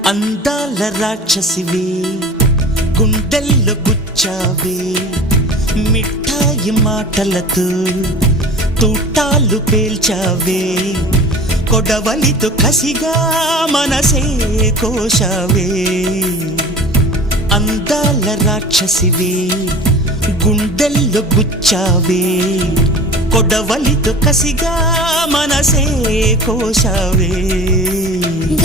అందాల రాక్షసివే గుండెల్లో గుచ్చావే మిఠాయి మాటలతో తూటాలు పేల్చావే కొడవలితో కసిగా మనసే కోశావే అందాల రాక్షసివే గుండెల్లో గుచ్చావే కొడవలితో కసిగా మనసే కోశావే